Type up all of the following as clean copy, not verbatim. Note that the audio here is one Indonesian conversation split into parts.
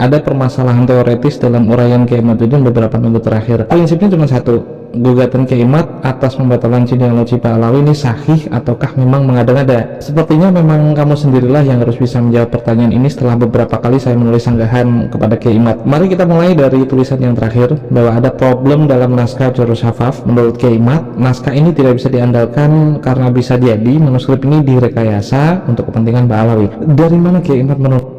ada permasalahan teoretis dalam uraian Kiai Imaduddin beberapa minggu terakhir. Prinsipnya cuma satu, gugatan Kiai Imad atas pembatalan genealogi Pak Alawi ini sahih ataukah memang mengada-ngada? Sepertinya memang kamu sendirilah yang harus bisa menjawab pertanyaan ini setelah beberapa kali saya menulis sanggahan kepada Kiai Imad. Mari kita mulai dari tulisan yang terakhir, bahwa ada problem dalam naskah Jurus Hafaf. Menurut Kiai Imad, naskah ini tidak bisa diandalkan karena bisa jadi manuskrip ini direkayasa untuk kepentingan Pak Alawi. Dari mana Kiai Imad menurut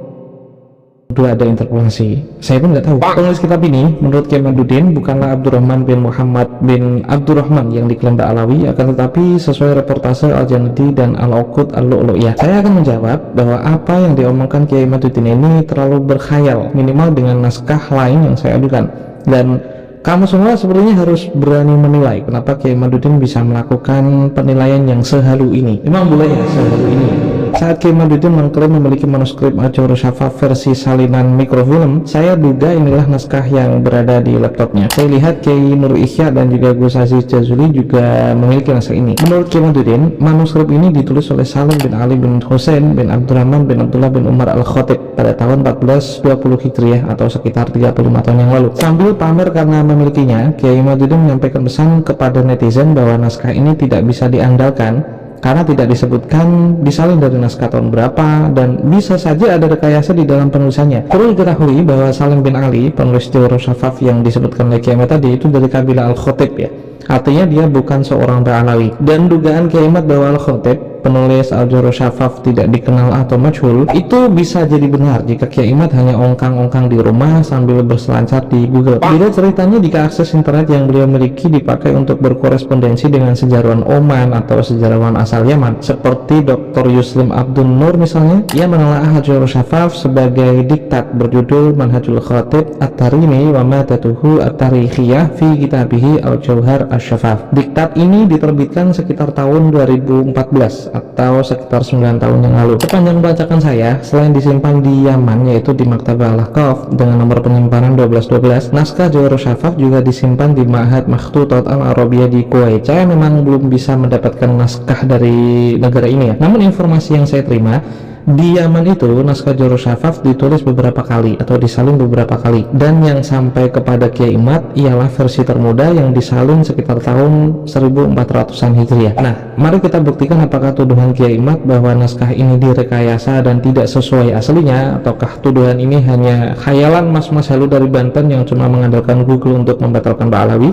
ada interpolasi? Saya pun nggak tahu. Penulis kitab ini menurut Kiai Imaduddin bukanlah Abdurrahman bin Muhammad bin Abdurrahman yang diklaim Pak Alawi, akan tetapi sesuai reportase Al-Janadi dan Al-Uqud Al-Lu'lu'iyah. Saya akan menjawab bahwa apa yang diomongkan Kiai Imaduddin ini terlalu berkhayal, minimal dengan naskah lain yang saya adukan. Dan kamu semua sepertinya harus berani menilai kenapa Kiai Imaduddin bisa melakukan penilaian yang sehalu ini. Memang boleh ya sehalu ini. Saat Kiai Imaduddin mengklaim memiliki manuskrip Jurus Hafaf versi salinan mikrofilm, saya duga inilah naskah yang berada di laptopnya. Saya lihat Kiai Nur Ihya dan juga Gus Aziz Jazuli juga memiliki naskah ini. Menurut Kiai Imaduddin, manuskrip ini ditulis oleh Salim bin Ali bin Husain bin Abdurrahman bin Abdullah bin Umar Al-Khatib pada tahun 1420 Hijriah atau sekitar 35 tahun yang lalu. Sambil pamer karena memilikinya, Kiai Imaduddin menyampaikan pesan kepada netizen bahwa naskah ini tidak bisa diandalkan karena tidak disebutkan disalin dari naskah tahun berapa, dan bisa saja ada rekayasa di dalam penulisannya. Perlu diketahui bahwa Salim bin Ali, penulis Jurus Hafaf yang disebutkan oleh Kiai Imad tadi, itu dari kabilah Al-Khatib ya. Artinya dia bukan seorang Ba'alawi. Dan dugaan Kiai Imad bahwa Al-Khatib, penulis Al-Jurus Hafaf, tidak dikenal atau majhul, itu bisa jadi benar jika Kiai Imad hanya ongkang-ongkang di rumah sambil berselancar di Google. Beda ceritanya jika akses internet yang beliau miliki dipakai untuk berkorespondensi dengan sejarawan Oman atau sejarawan asal Yaman seperti Dr. Yuslim Abdul Nur misalnya. Ia menelaah Al-Jurus Hafaf sebagai diktat berjudul Manhajul Khatib At-Tarimi wa Matatuhu At-Tarikhiyah fi Kitabihi Al-Jauhar Asy-Syafaf. Diktat ini diterbitkan sekitar tahun 2014 atau sekitar 9 tahun yang lalu. Sepanjang bacaan saya, selain disimpan di Yaman yaitu di Maktabah Al-Ahqaf dengan nomor penyimpanan 1212, naskah Jurus Hafaf juga disimpan di Ma'had Makhtutat Al-Arabiyah di Kuwait. Saya memang belum bisa mendapatkan naskah dari negara ini ya. Namun informasi yang saya terima, di Yaman itu naskah Jurus Hafaf ditulis beberapa kali atau disalin beberapa kali, dan yang sampai kepada Kiai Imad ialah versi termuda yang disalin sekitar tahun 1400-an Hijriah. Nah, mari kita buktikan apakah tuduhan Kiai Imad bahwa naskah ini direkayasa dan tidak sesuai aslinya, ataukah tuduhan ini hanya khayalan mas-mas halu dari Banten yang cuma mengandalkan Google untuk membatalkan Pak Alawi.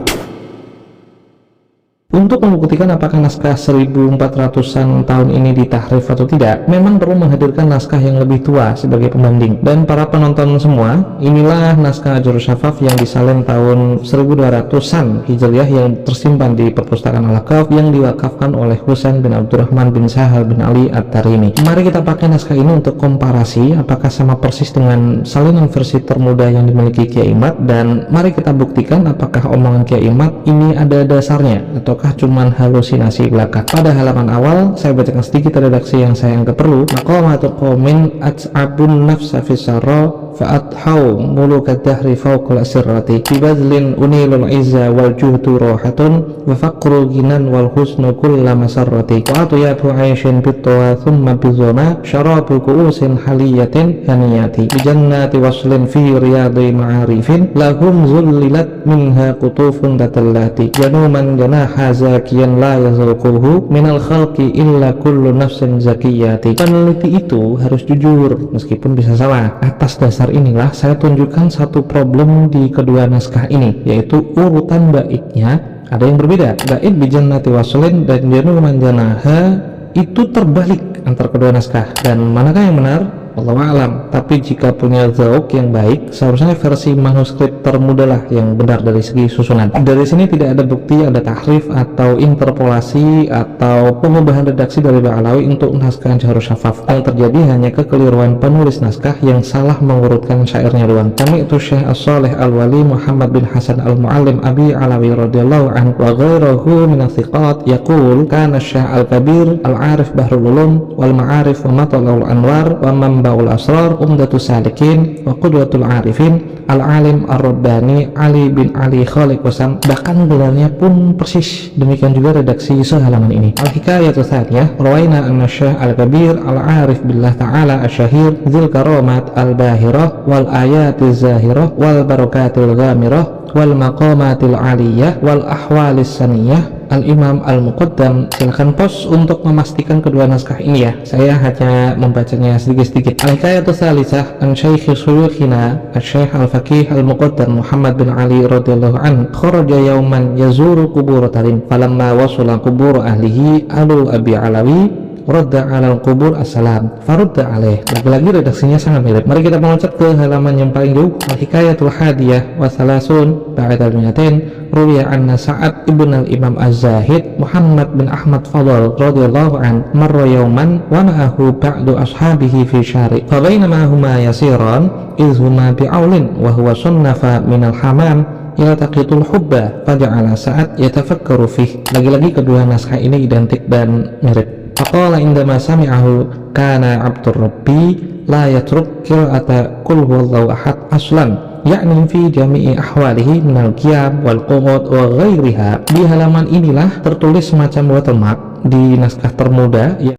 Untuk membuktikan apakah naskah 1400-an tahun ini ditahrif atau tidak, memang perlu menghadirkan naskah yang lebih tua sebagai pembanding. Dan para penonton semua, inilah naskah Jurus Hafaf yang disalin tahun 1200-an Hijriah yang tersimpan di perpustakaan Al-Ahqaf yang diwakafkan oleh Husain bin Abdurrahman bin Sahal bin Ali At-Tarimi. Mari kita pakai naskah ini untuk komparasi apakah sama persis dengan salinan versi termuda yang dimiliki Kiai Imad, dan mari kita buktikan apakah omongan Kiai Imad ini ada dasarnya ataukah cuman halusinasi belaka. Pada halaman awal saya bacakan sedikit redaksi yang saya anggap perlu. Maqamatul qaumin at'abun nafsa fi sarra fa'athau mulukad dahri fawqal sirrati bibadlin unilul izza wal juhdu rahatun wa faqru ginan wal husnu kulla masarrati wa atiyatu aishin bittawa thumma bizona syarabu kuusin haliyatin haniyati bijannati waslin fi riyadi ma'arifin lahum zullilat minha kutufun datallati januman janaha zakiyan la yazruquhu minal khalqi illa kullu nafsin zakiyati. Peneliti itu harus jujur meskipun bisa salah. Atas dasar inilah saya tunjukkan satu problem di kedua naskah ini, yaitu urutan baitnya ada yang berbeda. Bait bijannati waslin dan januman janaha itu terbalik antar kedua naskah, dan manakah yang benar? Wallahu a'lam. Tapi jika punya zauk yang baik, seharusnya versi manuskrip termuda lah yang benar dari segi susunan. Dari sini tidak ada bukti ada tahrif atau interpolasi atau pengubahan redaksi dari Ba'alawi untuk naskah Jurus Hafaf. Yang terjadi hanya kekeliruan penulis naskah yang salah mengurutkan syairnya doang. Kami itu Syekh As-Saleh Al-Wali Muhammad bin Hasan Al-Muallim Abi Alawi radhiyallahu anhu wa ghairuhu min thiqat yaqul kana Syekh Al-Kabir Al-Arif Bahrul Ulum wal Ma'arif wa Matalul Anwar wa Baul Asrar Umdatus Salikin wa Qudwatul Arifin Al-Alim Ar-Rabbani Ali bin Ali Khaliq Wasam, bahkan gelarnya pun persis demikian juga redaksi sehalaman ini. Al-Hikayatu Tsaniyah, rawaina anna Syekh Al-Kabir Al-Arif billah ta'ala Asy-Syahir Dzul Karamat Al-Bahirah wal Ayatiz Zahirah wal Barakatil Ghamirah wal Maqamatil Aliyah wal Ahwalis Saniyah Al-Imam Al-Muqaddam. Silahkan pos untuk memastikan kedua naskah ini ya, saya hanya membacanya sedikit-sedikit. Al-Hikayatu Tsalisah an Syekh Suyukhina Asy-Syekh Al-Faqih Al-Muqaddam Muhammad bin Ali radhiyallahu an kharaja yauman yazuru qubur tarim falamma wasala qubur ahlihi Alu Abi Alawi radda alal qubur assalam farudda alaih. Lagi-lagi redaksinya sangat mirip. Mari kita meloncat ke halaman yang paling jauh. Al-Hikayatul Hadiyah wa Salasun ba'da al-mi'atain ruwiya anna Sa'ad ibn al-Imam Az-Zahid Muhammad bin Ahmad Fadl radhiyallahu an marra yawman wa ma'ahu ba'du ashabihi fi syari fa bainama huma yasiran idh huma bi'aulin wa huwa sunnafa minal hamam yaltaqitul hubba faja'ala Sa'ad yatafakkaru fih. Lagi-lagi kedua naskah ini identik dan mirip. Faqala indama sami'ahu kana abdur rabbi la yatruk qira'ata qul huwallahu ahad aslan, yakni fi jami'i ahwalihi minal qiyam wal qu'ud wa ghairiha. Di halaman inilah tertulis semacam watermark di naskah termuda ya.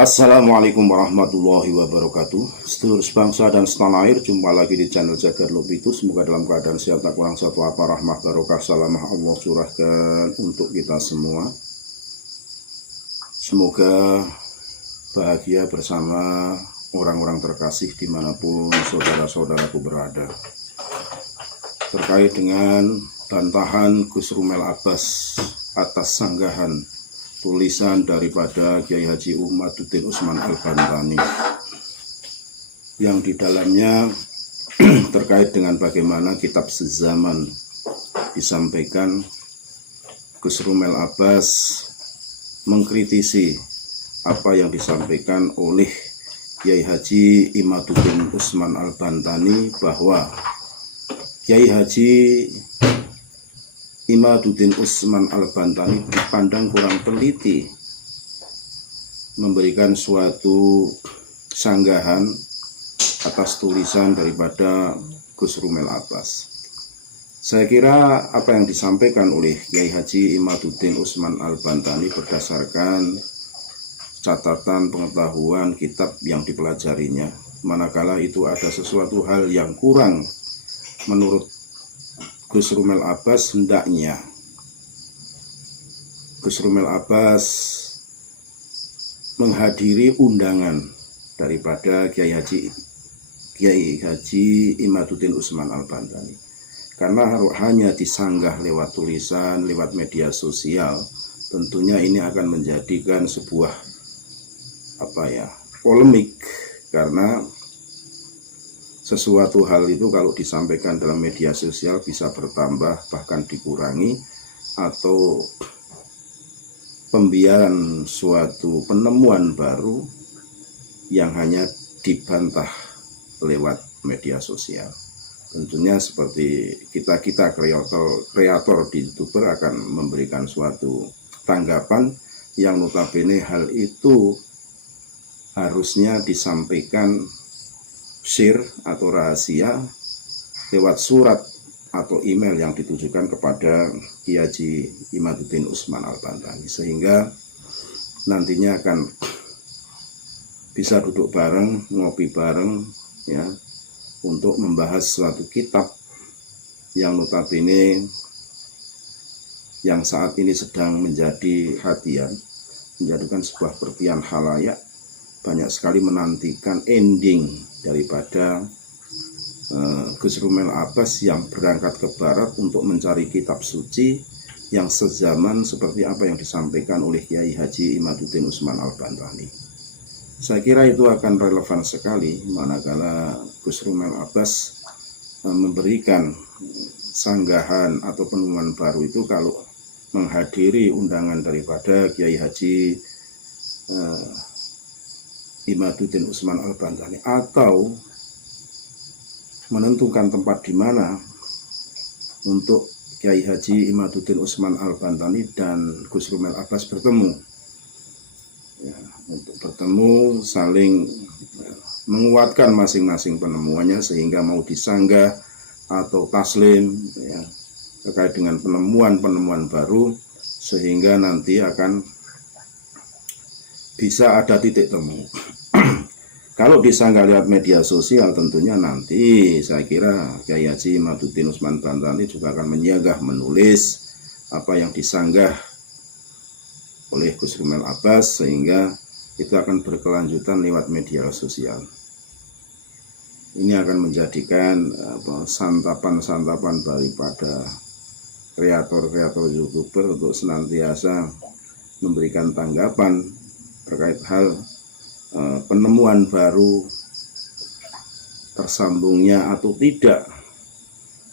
Assalamualaikum warahmatullahi wabarakatuh. Sedulur sebangsa dan setanah air, jumpa lagi di channel Jagar Lobitu. Semoga dalam keadaan sehat, tak kurang satu apa, rahmah barokah salamah Allah curahkan untuk kita semua. Semoga bahagia bersama orang-orang terkasih dimanapun saudara-saudaraku berada. Terkait dengan bantahan Gus Rumel Abbas atas sanggahan tulisan daripada Kiai Haji Imaduddin Usman Al-Bantani yang di dalamnya terkait dengan bagaimana kitab sezaman disampaikan, Gus Rumel Abbas mengkritisi apa yang disampaikan oleh Kiai Haji Imaduddin Usman Al-Bantani, bahwa Kiai Haji Imaduddin Usman Al-Bantani dipandang kurang teliti memberikan suatu sanggahan atas tulisan daripada Gus Rumel Abbas. Saya kira apa yang disampaikan oleh Kiai Haji Imaduddin Usman Al-Bantani berdasarkan catatan pengetahuan kitab yang dipelajarinya. Manakala itu ada sesuatu hal yang kurang menurut Gus Rumel Abbas, hendaknya Gus Rumel Abbas menghadiri undangan daripada Kiai Haji Imaduddin Usman Al-Bantani. Karena hanya disanggah lewat tulisan, lewat media sosial, tentunya ini akan menjadikan sebuah polemik, karena sesuatu hal itu kalau disampaikan dalam media sosial bisa bertambah bahkan dikurangi, atau pembiaran suatu penemuan baru yang hanya dibantah lewat media sosial. Tentunya seperti kita kreator di YouTuber akan memberikan suatu tanggapan yang notabene hal itu harusnya disampaikan share atau rahasia lewat surat atau email yang ditujukan kepada Kiai Haji Imaduddin Usman Al-Bantani, sehingga nantinya akan bisa duduk bareng, ngopi bareng ya, untuk membahas suatu kitab yang notabene yang saat ini sedang menjadi hadian, menjadikan sebuah perhatian khalayak. Banyak sekali menantikan ending daripada Gus Rumel Abbas yang berangkat ke barat untuk mencari kitab suci yang sezaman seperti apa yang disampaikan oleh Kiai Haji Imaduddin Usman Al-Bantani. Saya kira itu akan relevan sekali manakala Gus Rumel Abbas memberikan sanggahan atau penemuan baru itu kalau menghadiri undangan daripada Kiai Haji Imaduddin Usman Al-Bantani, atau menentukan tempat di mana untuk Kiai Haji Imaduddin Usman Al-Bantani dan Gus Rumel Abbas bertemu ya, untuk bertemu, saling menguatkan masing-masing penemuannya sehingga mau disanggah atau taslim ya, terkait dengan penemuan-penemuan baru, sehingga nanti akan bisa ada titik temu. Kalau bisa nggak lihat media sosial, tentunya nanti saya kira Kiai Haji Imaduddin Usman Bantani juga akan menyanggah, menulis apa yang disanggah oleh Gus Rumel Abbas, sehingga itu akan berkelanjutan lewat media sosial. Ini akan menjadikan santapan-santapan daripada kreator-kreator YouTuber untuk senantiasa memberikan tanggapan terkait hal penemuan baru, tersambungnya atau tidak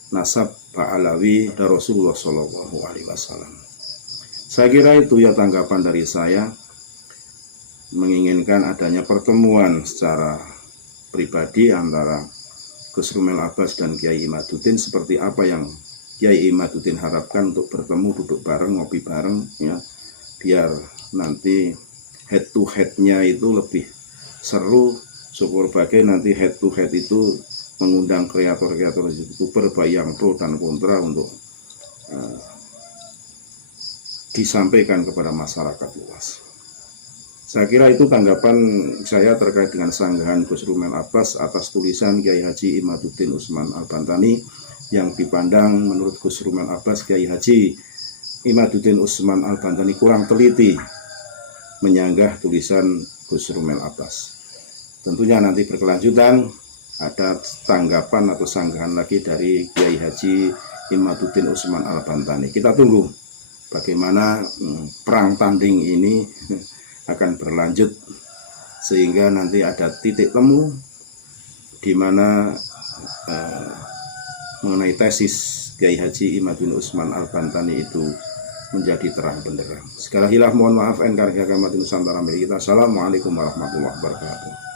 nasab Pak Alawi dan Rasulullah Shallallahu Alaihi Wasallam. Saya kira itu ya tanggapan dari saya, menginginkan adanya pertemuan secara pribadi antara Gus Rumel Abbas dan Kiai Imaduddin, seperti apa yang Kiai Imaduddin harapkan, untuk bertemu, duduk bareng, ngopi bareng ya, biar nanti head to head-nya itu lebih seru. Syukur bagai nanti head to head itu mengundang kreator-kreator YouTuber baik yang pro dan kontra untuk disampaikan kepada masyarakat luas. Saya kira itu tanggapan saya terkait dengan sanggahan Gus Rumel Abbas atas tulisan Kiai Haji Imaduddin Usman Al-Bantani, yang dipandang menurut Gus Rumel Abbas Kiai Haji Imaduddin Usman Al-Bantani kurang teliti menyanggah tulisan Gus Rumel Abbas. Tentunya nanti berkelanjutan ada tanggapan atau sanggahan lagi dari Kiai Haji Imaduddin Usman Al-Bantani. Kita tunggu bagaimana perang tanding ini akan berlanjut, sehingga nanti ada titik temu di mana mengenai tesis Kiai Haji Imaduddin Usman Al-Bantani itu menjadi terang benderang. Segala hilaf mohon maaf, NKRI Agama Nusantara milik kita. Assalamualaikum warahmatullahi wabarakatuh.